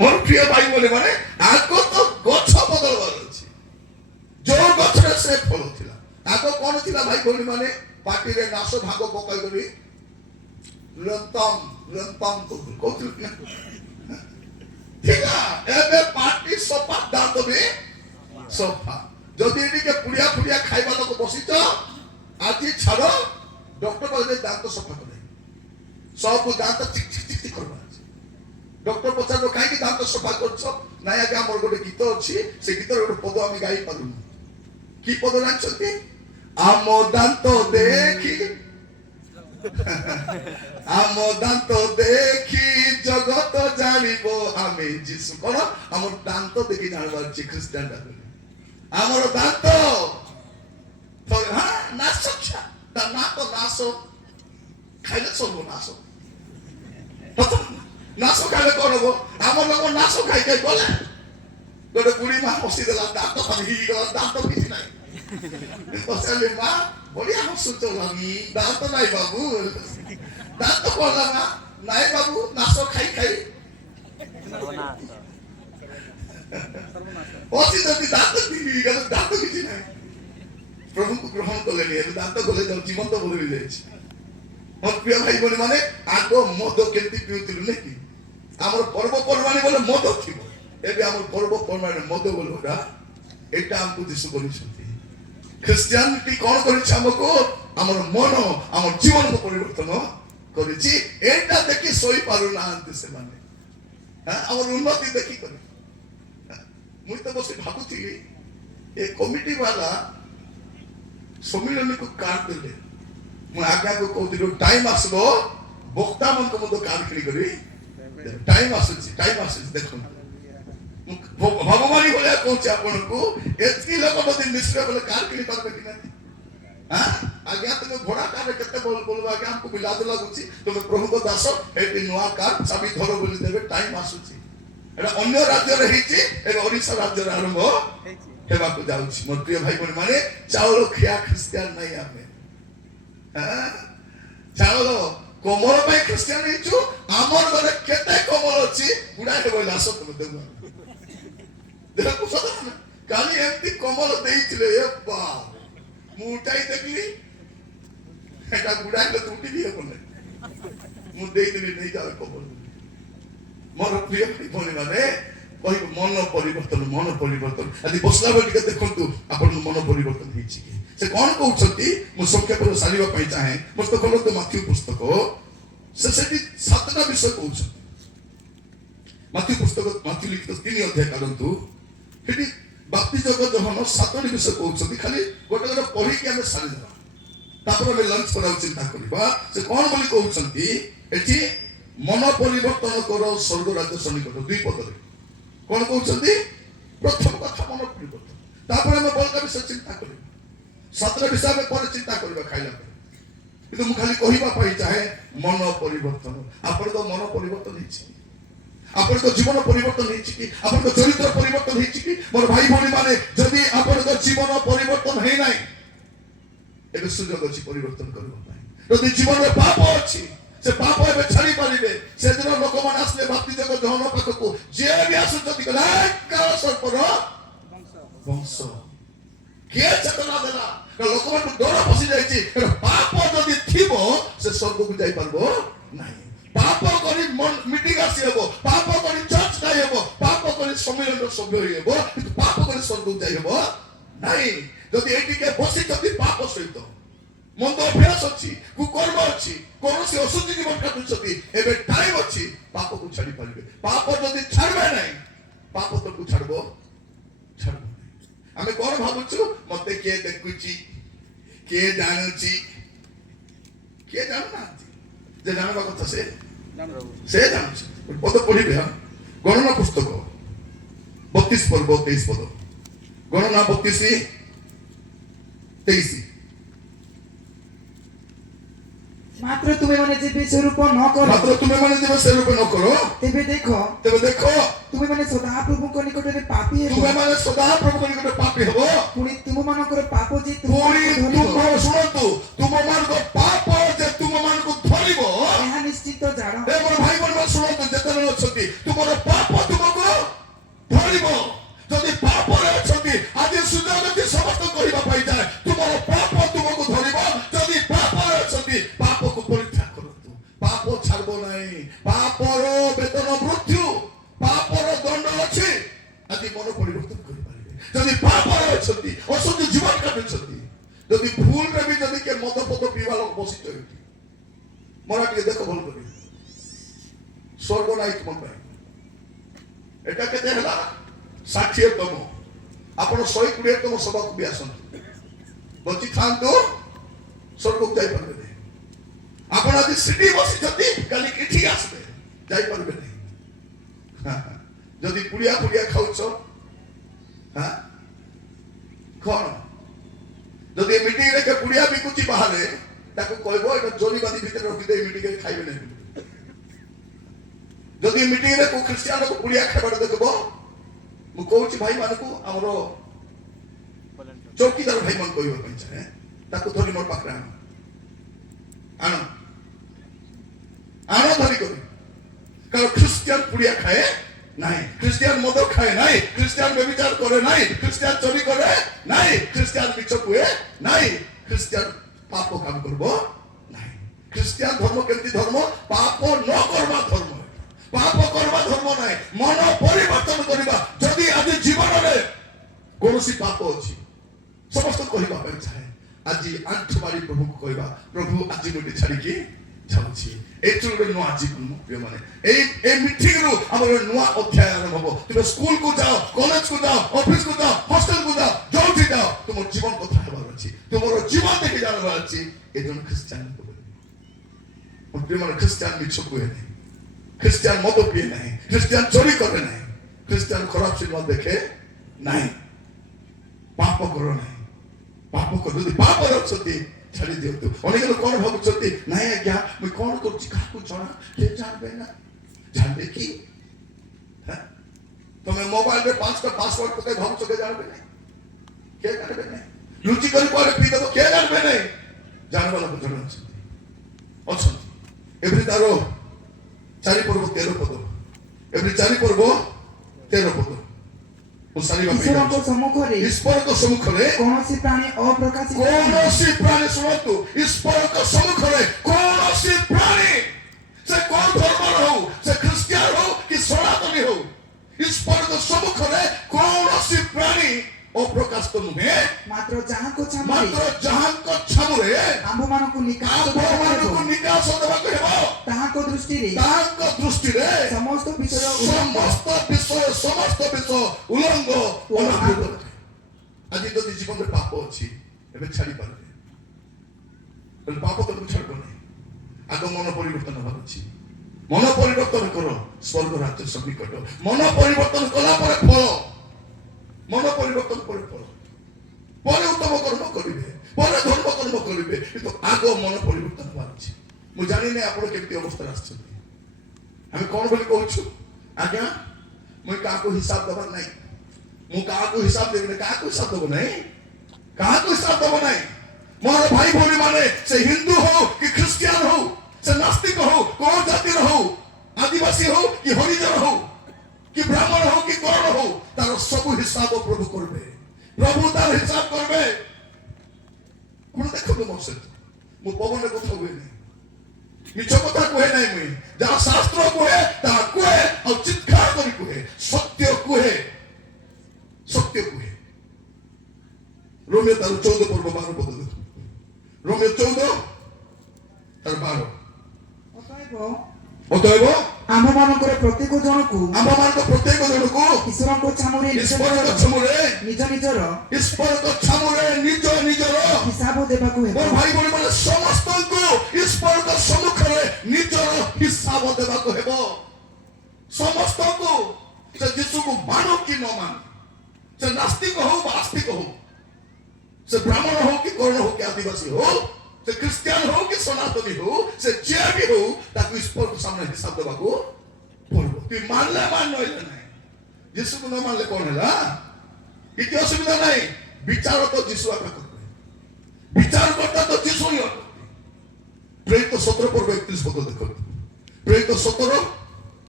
ମୋର ପ୍ରିୟ ଭାଇ ବୋଲି ମାନେ ଆଗ ତ ଗଛ ବଦଳବାର ଅଛି। ଯୋଉ ଗଛରେ ସେ ଫଳ ଥିଲା ଆଗ କଣ ଥିଲା ଭାଇ ଭଉଣୀ ମାନେ ପାଟିରେ ନାଶ ଭାଗ ପକାଇକରି କହୁଥିଲେ ଏବେ ପାଟି ସଫା ଦାନ୍ତ ବି ସଫା। ଯଦି ଟିକେ ପୁଡ଼ିଆ ପୁଡ଼ିଆ ଖାଇବା ଲୋକ ବସିଛ ଆଜି ଛାଡ଼ ଡକ୍ଟର କହିଲେ ଦାନ୍ତ ସଫା କରେ ସବୁ ଦାନ୍ତ ଚିକ୍ ଚିକ୍ ଚିକ୍ ଚିକ୍ କରିବା। ଡକ୍ଟର ପଚାରିବ କାହିଁକି ଦାନ୍ତ ସଫା କରୁଛ? ନାଇଁ ଆଜ୍ଞା ଆମର ଗୋଟେ ଗୀତ ଅଛି ସେ ଗୀତର ଗୋଟେ ପଦ ଆମେ ଗାଇ ପାରୁନୁ। କି ପଦ ଜାଣିଛନ୍ତି? ଆମ ଦାନ୍ତ ଦେଖି ଆମ ଦାନ୍ତ ଦେଖି ଜଗତ ଜାଣିବ ଆମେ ଯୀଶୁ। କଣ ଆମର ଦାନ୍ତ ଦେଖି ଜାଣିବାର ଅଛି ଖ୍ରୀଷ୍ଟିଆନ ଆମର ଦାନ୍ତ ନାଶ ନାକ ନାଶ ଖାଇଲେ ସର୍ବନାଶ। ନାଶ ଖାଇଲେ କଣ ହବ? ଆମର ଲୋକ ନାଶ ଖାଇ ଖାଇ ଗଲେ ଗୋଟେ ବୁଢୀ ମା ବସିଦେଲା ଦାନ୍ତ ହେଇଗଲା ଦାନ୍ତ କିଛି ନାହିଁ। ପଚାରିଲେ ମା ବଢିଆ ହସୁଛ ଦାନ୍ତ ନାଇଁ ବାବୁ ଦାନ୍ତ କଣ ମା? ନାଇଁ ବାବୁ ନାଶ ଖାଇ ଖାଇ ବସିଛନ୍ତି ଦାନ୍ତ ହେଇଗଲା ଦାନ୍ତ କିଛି ନାହିଁ। ପ୍ରଭୁଙ୍କୁ ଗ୍ରହଣ କଲେନି ଏବେ ଦାନ୍ତ ଗଲେ ଜୀବନ୍ତ ବଦଳି ଯାଇଛି। ମୋ ପ୍ରିୟ ଭାଇ ଭଉଣୀ ମାନେ ଆଗ ମଦ କେମିତି ପିଉଥିଲୁ ନାଇଁ? ଆମର ପର୍ବପର୍ବାଣି ବୋଲେ ମଦ ଥିବ। ଏବେ ଆମର ପର୍ବପର୍ବାଣି ମଦ ବୋଲେ ଏଇଟା ଆମକୁ ଯୀଶୁ କରିଛନ୍ତି। ଖ୍ରୀଷ୍ଟିଆନିଟି କଣ କରିଛି ଆମକୁ? ଆମର ମନ ଆମର ଜୀବନକୁ ପରିବର୍ତ୍ତନ କରିଛି। ଏଇଟା ଦେଖି ଶୋଇପାରୁନାହାନ୍ତି ସେମାନେ ଆମର ଉନ୍ନତି ଦେଖିକରି। ମୁଁ ତ ବସି ଭାବୁଥିଲି ଏ କମିଟି ବାଲା ସମ୍ମିଳନୀକୁ କାର୍ଡ ଦେଲେ ମୁଁ ଆଜ୍ଞାକୁ କହୁଥିଲି ଟାଇମ ଆସିବ ବକ୍ତା ମାନଙ୍କୁ ମଧ୍ୟ କାର୍ଡ କିଣିକରି ଟାଇମ ଆସୁଛି ଦେଖନ୍ତୁ। ଭଗବାନୀ ଭଳିଆ କହୁଛି ଆପଣଙ୍କୁ ଏତିକି ଲୋକ ଯଦି ନିଶ୍ଚୟ ବୋଲେ କାର୍ କିଣି ପାରିବେ କି ନାହିଁ? ଆଜ୍ଞା ତୁମେ ଭଡା କାର୍ରେ କେତେ ବୋଲବ ଆଜ୍ଞା ଆମକୁ ବି ଲାଜ ଲାଗୁଛି। ତୁମେ ପ୍ରଭୁଙ୍କ ଦାସ ଏଠି ନୂଆ କାର୍ ଚାବି ଧର ବୋଲି ଦେବେ। ଟାଇମ ଆସୁଛି। ଏଟା ଅନ୍ୟ ରାଜ୍ୟରେ ହେଇଛି ଏବେ ଓଡିଶା ରାଜ୍ୟରେ ଆରମ୍ଭ ହେବାକୁ ଯାଉଛି। ମୋ ପ୍ରିୟ ଭାଇ ଭଉଣୀ ମାନେ ଚାଉଳ ଖିଆ ଖ୍ରୀଷ୍ଟିଆନ ନାହିଁ ଆମେ। ଚାଉଳ କୋମଳ ପାଇଁ ଖ୍ରୀଷ୍ଟିଆନ ହେଇଛୁ। ଆମର ଘରେ କେତେ କୋମଳ ଅଛି ଗୁଡାଏ କହିଲେ ଆସ ତମେ ଦେବ କାଲି ଏମିତି କମଲ ଦେଇଥିଲେ ମୁଁ ଉଠାଇ ଦେଖିଲି ଏଟା ଗୁଡାଏ ଲୋକ ଉଠି ଦିଏ ବୋଲେ ମୁଁ ଦେଇଦେଲି ନେଇଯାଅ କମଲ। ମୋର ପ୍ରିୟ ଭଉଣୀ ମାନେ କହିବ ମନ ପରିବର୍ତ୍ତନ। ଆଜି ବସିଲା ବେଳେ ଟିକେ ଦେଖନ୍ତୁ ଆପଣଙ୍କ ମନ ପରିବର୍ତ୍ତନ ହେଇଛି କି? ସେ କଣ କହୁଛନ୍ତି ମୁଁ ସଂକ୍ଷେପରେ ସାରିବା ପାଇଁ ଚାହେଁ। ପୁସ୍ତକ ଖୋଲନ୍ତୁ ମାଥ୍ୟୁ ପୁସ୍ତକ। ସେ ସେଠି 7ଟା ବିଷୟ କହୁଛନ୍ତି। ମାଥ୍ୟୁ ପୁସ୍ତକ ମାଥ୍ୟୁ ଲିଖିତ 3 ଅଧ୍ୟାୟ କରନ୍ତୁ। ସେଠି ବାପ୍ତିଜକ ଯୋହନ 7ଟି ବିଷୟ କହୁଛନ୍ତି। ଖାଲି ଗୋଟେ ଗୋଟେ ପଢିକି ଆମେ ସାରିଦେବା ତାପରେ ଆମେ ଲଞ୍ଚ କରିବାକୁ ଚିନ୍ତା କରିବା। ସେ କଣ ବୋଲି କହୁଛନ୍ତି ଏଠି? ମନ ପରିବର୍ତ୍ତନ କର ସ୍ୱର୍ଗ ରାଜ୍ୟ ସନ୍ନିକଟ। 2 ପଦରେ କଣ କହୁଛନ୍ତି? ପ୍ରଥମ କଥା ମନ ପରିବର୍ତ୍ତନ। ତାପରେ ଆମେ ବଳକା ବିଷୟ ଚିନ୍ତା କରିବା। 7ଟା ବିଷୟ ଆମେ ପରେ ଚିନ୍ତା କରିବା ଖାଇଲା ପରେ। କିନ୍ତୁ ମୁଁ ଖାଲି କହିବା ପାଇଁ ଚାହେଁ ମନ ପରିବର୍ତ୍ତନ। ଆପଣଙ୍କ ମନ ପରିବର୍ତ୍ତନ ହେଇଛି? ଆପଣଙ୍କ ଜୀବନ ପରିବର୍ତ୍ତନ ହେଇଛି କି? ଆପଣଙ୍କ ଚରିତ୍ର ପରିବର୍ତ୍ତନ ହେଇଛି କି? ମୋର ଭାଇ ଭଉଣୀ ମାନେ ଯଦି ଆପଣଙ୍କ ଜୀବନ ପରିବର୍ତ୍ତନ ହେଇନାହିଁ ଏବେ ସୁଯୋଗ ଅଛି ପରିବର୍ତ୍ତନ କରିବା ପାଇଁ। ଯଦି ଜୀବନରେ ପାପ ଅଛି ସେ ପାପ ଏବେ ଛାଡି ପାରିବେ। ସେଦିନ ଲୋକମାନେ ଆସିଲେ ବାପ୍ତିଜକ ଯୋହନ ପାଖକୁ ଯିଏ ବି ଆସୁଛନ୍ତି ସର୍ପର ବଂଶ କିଏ ଚେତନା ଦେଲା? ଲୋକମାନଙ୍କୁ ଡର ପଶି ଯାଇଛି। ପାପ ଯଦି ଥିବ ସେ ସ୍ୱର୍ଗକୁ ଯାଇପାରିବ ନାହିଁ। ପାପ କରି ମିଟିଂ ଆସି ହେବ, ପାପ କରି ଚର୍ଚ୍ଚ ଯାଇ ହେବ, ପାପ କରି ସମ୍ମିଳନୀର ସଭ୍ୟ ହେଇ ହେବ, କିନ୍ତୁ ପାପ କରି ସ୍ୱର୍ଗକୁ ଯାଇ ହେବ ନାହିଁ। ଯଦି ଏଇଟିକେ ବସିଛନ୍ତି ପାପ ସହିତ ମନ୍ଦ ଅଭ୍ୟାସ ଅଛି, କୁକର୍ମ ଅଛି, କୌଣସି ଅଶୁଦ୍ଧି ଜୀବନ କାଟୁଛନ୍ତି, ଏବେ ଟାଇମ ଅଛି ପାପକୁ ଛାଡି ପାରିବେ। ପାପ ଯଦି ଛାଡିବେ ନାହିଁ ପାପ ତକୁ ଛାଡିବ ନାହିଁ। ଆମେ କଣ ଭାବୁଛୁ? ମତେ କିଏ ଦେଖୁଛି, କିଏ ଜାଣୁଛି? କିଏ ଜାଣୁନାହାନ୍ତି। ଯେ ଜାଣିବା କଥା ସେ ଜାଣୁଛି। ପଦ ପଢିବେ ଗଣନା ପୁସ୍ତକ 32 ପର୍ବ 23 ପଦ। ଗଣନା 32:23। ମାତ୍ର ତୁମେମାନେ ଯେବେ ସ୍ୱରୂପ ନ କର ତେବେ ଦେଖ ତୁମେମାନେ ସଦାପ୍ରଭୁଙ୍କ ନିକଟରେ ପାପୀ ହେବ। ପୁଣି ତୁମମାନଙ୍କର ପାପ ଯେ ଶୁଣନ୍ତୁ ତୁମମାନଙ୍କ ପାପ ଯେ ତୁମମାନଙ୍କୁ ଧରିବ ଏହା ନିଶ୍ଚିତ ଜାଣ। ଭାଇ ଭଉଣୀ ଶୁଣନ୍ତୁ ଯେତେବେଳେ ଅଛନ୍ତି ତୁମର ପାପ ତୁମକୁ ଧରିବ। ଯଦି ପାପରେ ଅଛନ୍ତି ଆଜି ସୁଯୋଗ ଅଛି ସମସ୍ତ କହିବା ପାଇଁ ଯାଏ ତୁମର ପାପ ତୁମକୁ ଧରିବ। ଯଦି ପାପରେ ଅଛନ୍ତି ପାପକୁ ପରୀକ୍ଷା କରନ୍ତୁ, ପାପ ଛାଡିବ ନାହିଁ। ପାପର ବେତନ ମୃତ୍ୟୁ, ପାପର ଦଣ୍ଡ ଅଛି। ଆଜି ମନ ପରିବର୍ତ୍ତନ କରିପାରିବେ। ଯଦି ପାପରେ ଅଛନ୍ତି, ଅସତ୍ୟ ଜୀବନ କାଟୁଛନ୍ତି, ଯଦି ଭୁଲରେ ବି ଯଦି କିଏ ମଦ ପଦ ପିଇବା ଲୋକ ବସିଛ ଏଠି, ମରା ଟିକେ ଦେଖ ଭଲ କରି ସ୍ୱର୍ଗ ନାହିଁ ତୁମ ପାଇଁ। ଏଟା କେତେ ହେଲା? 60ତମ। ଆପଣ 120ତମ ସଭାକୁ ବି ଆସନ୍ତୁ, ବଞ୍ଚିଥାନ୍ତୁ, ସ୍ୱର୍ଗକୁ ଯାଇପାରିବେ ନାହିଁ। ଆପଣ ଆଜି ସିଟି ବସିଛନ୍ତି, କାଲି ଏଠି ଆସିବେ, ଯାଇପାରିବେ ନାହିଁ। ଯଦି ପୁଡ଼ିଆ ପୁଡ଼ିଆ ଖାଉଛ କଣ? ଯଦି ମିଟିଂରେ କେ ପୁଡ଼ିଆ ବିକୁଛି ବାହାରେ, ତାକୁ କହିବ ଏଟା ଜରିବାଦୀ ଭିତରେ ରଖିଦେଇ ମିଟିଂରେ ଖାଇବେ ନାହିଁ। ଯଦି ମିଟିଂରେ କୋଉ ଖ୍ରୀଷ୍ଟିଆନକୁ ପୁଡ଼ିଆ ଖାଇବାଟା ଦେଖିବ, ମୁଁ କହୁଛି ଭାଇମାନଙ୍କୁ, ଆମର ଚୌକିଦାର ଭାଇମାନଙ୍କୁ କହିବା ପାଇଁ ଚାହେଁ, ତାକୁ ଧରି ମୋର ପାଖରେ ଆଣ ଧରି କରି। କାରଣ ଖ୍ରୀଷ୍ଟିଆନ ପୁଡ଼ିଆ ଖାଏ ନାହିଁ, ଖ୍ରୀଷ୍ଟିଆନ ମଦ ଖାଏ ନାହିଁ, ଖ୍ରୀଷ୍ଟିଆନ ବ୍ୟଭିଚାର କରେ ନାହିଁ, ଖ୍ରୀଷ୍ଟିଆନ ଚୋରି କରେ ନାହିଁ, ଖ୍ରୀଷ୍ଟିଆନ ମିଛ କୁହେ ନାହିଁ, ଖ୍ରୀଷ୍ଟିଆନ ପାପ କାମ କରିବ ନାହିଁ। ଖ୍ରୀଷ୍ଟିଆନ ଧର୍ମ କେମିତି ଧର୍ମ? ପାପ ନ କରିବା ଧର୍ମ, ପାପ କରିବା ଧର୍ମ ନାହିଁ, ମନ ପରିବର୍ତ୍ତନ କରିବା। ଯଦି ଆଜି ଜୀବନରେ କୌଣସି ପାପ ଅଛି, ସମସ୍ତ କହିବା ପାଇଁ ଚାହେଁ, ଆଜି ଆଣ୍ଠୁ ମାରି ପ୍ରଭୁକୁ କହିବା, ପ୍ରଭୁ ଆଜି ଗୋଟେ ଛାଡ଼ିକି ଯାଉଛି। ଏଇଠୁ ଗୋଟେ ନୂଆ ଜୀବନ ପ୍ରିୟମାନେ, ଏଇ ମିଟିଂରୁ ଆମର ନୂଆ ଅଧ୍ୟାୟ ଆରମ୍ଭ ହବ। ତୁମେ ସ୍କୁଲକୁ ଯାଅ, କଲେଜକୁ ଯାଅ, ଅଫିସକୁ ଯାଅ, ହଷ୍ଟେଲକୁ ଯାଅ, ଯୋଉଠି ଯାଅ, ତୁମର ଜୀବନ କଥା ହେବାର ଅଛି, ତୁମର ଜୀବନ ଦେଖି ଜାଣିବାର ଅଛି। ଏ ଜଣେ ଖ୍ରୀଷ୍ଟିଆନ ପ୍ରିୟମାନେ, ଖ୍ରୀଷ୍ଟିଆନ ମିଛ କୁହେ ନାହିଁ, ଖ୍ରୀଷ୍ଟିଆନ ମଦ ପିଏ ନାହିଁ, ଖ୍ରୀଷ୍ଟିଆନ ଚୋରି କରେ ନାହିଁ, ଖ୍ରୀଷ୍ଟିଆନ ଖରାପ ସିନେମା ଦେଖେ ନାହିଁ, ପାପ କର ନାହିଁ। ପାପ ଯଦି ପାପରେ ଅଛନ୍ତି ଛାଡ଼ି ଦିଅନ୍ତୁ। ଅନେକ ଲୋକ କଣ ଭାବୁଛନ୍ତି, ନାଇଁ ଆଜ୍ଞା ମୁଁ କଣ କରୁଛି କାହାକୁ ଜଣା, କିଏ ଜାଣିବେ ନା। ଜାଣିବେ କି? ତମେ ମୋବାଇଲରେ 5ଟା ପାସୱାର୍ଡ ପକାଇ ଭାବୁଛ କିଏ ଜାଣିବେ ନାହିଁ, କିଏ ଜାଣିବେ ନାହିଁ। ଲୁଚି କରି କୁଆଡେ ପିଇଦେବ, କିଏ ଜାଣିବେ ନାହିଁ। ଜାଣିବା ଲୋକ ଜଣେ ଅଛନ୍ତି। ଏବେ ତାର 4 ପର୍ବ 13 ପଦ, ଏବେ 4 ପର୍ବ 13 ପଦ। ଈଶ୍ୱରଙ୍କ ସମ୍ମୁଖରେ କୌଣସି ପ୍ରାଣୀ ଅପ୍ରକାଶିତ, କୌଣସି ପ୍ରାଣୀ, ଶୁଣନ୍ତୁ, ଈଶ୍ୱରଙ୍କ ସମ୍ମୁଖରେ କୌଣସି ପ୍ରାଣୀ, ସେ କୋଉ ଧର୍ମର ହଉ, ସେ ଖ୍ରୀଷ୍ଟିଆନ ହଉ କି ସନାତନୀ ହଉ, ଈଶ୍ୱରଙ୍କ ସମ୍ମୁଖରେ କୌଣସି ପ୍ରାଣୀ ଅପ୍ରକାଶିତ ନୁହେଁ। ମାତ୍ର ଯାହାଙ୍କ ଛାମୁରେ ଆମ୍ଭମାନଙ୍କୁ ନିକାଶ ଦେବାକୁ ହେବ। ତାହାଙ୍କ ଦୃଷ୍ଟିରେ ସମସ୍ତ ବିଷୟ ଉଲ୍ଲଙ୍ଘ। ଆଜି ଯଦି ଜୀବନରେ ପାପ ଅଛି, ଏବେ ଛାଡ଼ି ପାରିବେ, ପାପ ତମକୁ ଛାଡ଼ିବ ନାହିଁ। ଆଗ ମନ ପରିବର୍ତ୍ତନ ହେବାର ଅଛି। ମନ ପରିବର୍ତ୍ତନ କର, ସ୍ୱର୍ଗ ରାଜ୍ୟ ସନ୍ନିକଟ। ମନ ପରିବର୍ତ୍ତନ କଲା ପରେ ଫଳ, ମନ ପରିବର୍ତ୍ତନ ପରେ ଫଳ, ପରେ ଉତ୍ତମ କର୍ମ କରିବେ, ପରେ ଧର୍ମ କର୍ମ କରିବେ, କିନ୍ତୁ ଆଗ ମନ ପରିବର୍ତ୍ତନ ହେବାର ଅଛି। ମୁଁ ଜାଣିନି ଆପଣ କେମିତି ଅବସ୍ଥାରେ ଆସିଛନ୍ତି। ଆମେ କଣ ବୋଲି କହୁଛୁ, ଆଜ୍ଞା ମୁଁ କାହାକୁ ହିସାବ ଦେବାର ନାହିଁ, ମୁଁ କାହାକୁ ହିସାବ ଦେବି ନାହିଁ। କାହାକୁ ହିସାବ ଦେବ ନାହିଁ, କାହାକୁ ହିସାବ ଦେବ ନାହିଁ। ମୋର ଭାଇ ଭଉଣୀ ମାନେ, ସେ ହିନ୍ଦୁ ହଉ କି ଖ୍ରୀଷ୍ଟିଆନ ହଉ, ସେ ନାସ୍ତିକ ହଉ, କୋଉ ଜାତିର ହଉ, ଆଦିବାସୀ ହଉ କି ହରିଜନ ହଉ କି ବ୍ରାହ୍ମଣ ହଉ କି କରଣ ହଉ, ତାର ସବୁ ହିସାବ ପ୍ରଭୁ କରିବେ। ପ୍ରଭୁ ତାର ହିସାବ କରିବେ। କଣ ଦେଖନ୍ତୁ ମୋ ସହିତ, ମୁଁ ପବନରେ କଥା ହୁଏ ନାହିଁ, ମିଛ କଥା କୁହେ ନାହିଁ। ମୁଇଁ ଯାହା ଶାସ୍ତ୍ର କୁହେ ତାହା କୁହେ, ଆଉ ଚିତ୍କାର କରି କୁହେ, ସତ୍ୟ କୁହେ, ସତ୍ୟ କୁହେ। ରୋମିଓ ତାର 14 ପର୍ବ 12 ପଦ ଦେଖ। ରୋମିଓ 14 ତାର 12। ଅତଏବ ଆମ୍ଭମାନଙ୍କର ପ୍ରତ୍ୟେକ ଜଣକୁ ଈଶ୍ୱରଙ୍କ ଛାମୁରେ ନିଜ ନିଜର ହିସାବ ଦେବାକୁ ହେବ। ଭାଇ ଭଉଣୀ ମାନେ ସମସ୍ତଙ୍କୁ ଈଶ୍ୱରଙ୍କ ସମ୍ମୁଖରେ ନିଜର ହିସାବ ଦେବାକୁ ହେବ। ସମସ୍ତଙ୍କୁ, ସେ ଯୀଶୁକୁ ମାନୁ କି ନ ମାନୁ, ସେ ନାସ୍ତିକ ହଉ ବା ଆସ୍ତିକ ହଉ, ସେ ବ୍ରାହ୍ମଣ ହଉ କି କରଣ ହଉ କି ଆଦିବାସୀ ହଉ, ସେ ଖ୍ରୀଷ୍ଟିଆନ ହଉ କି ସନାତନୀ ହଉ, ସେ ଯିଏ ବି ହଉ, ତାକୁ ଈଶ୍ୱରଙ୍କ ସାମ୍ନାରେ ହିସାବ ଦେବାକୁ ପଡିବ। ତୁଇ ମାନିଲେ ମାନ, ନହେଲେ ନାହିଁ। ଯୀଶୁକୁ ନ ମାନିଲେ କଣ ହେଲା, କିଛି ଅସୁବିଧା ନାହିଁ। ବିଚାର ତ ଯୀଶୁ ଆକା କରିବେ, ବିଚାର କର୍ତ୍ତା ତ ଯୀଶୁ ହିଁ ଅଟନ୍ତି। ପ୍ରେରିତ 17 ପର୍ବ 31 ପଦ ଦେଖନ୍ତୁ। ପ୍ରେରିତ 17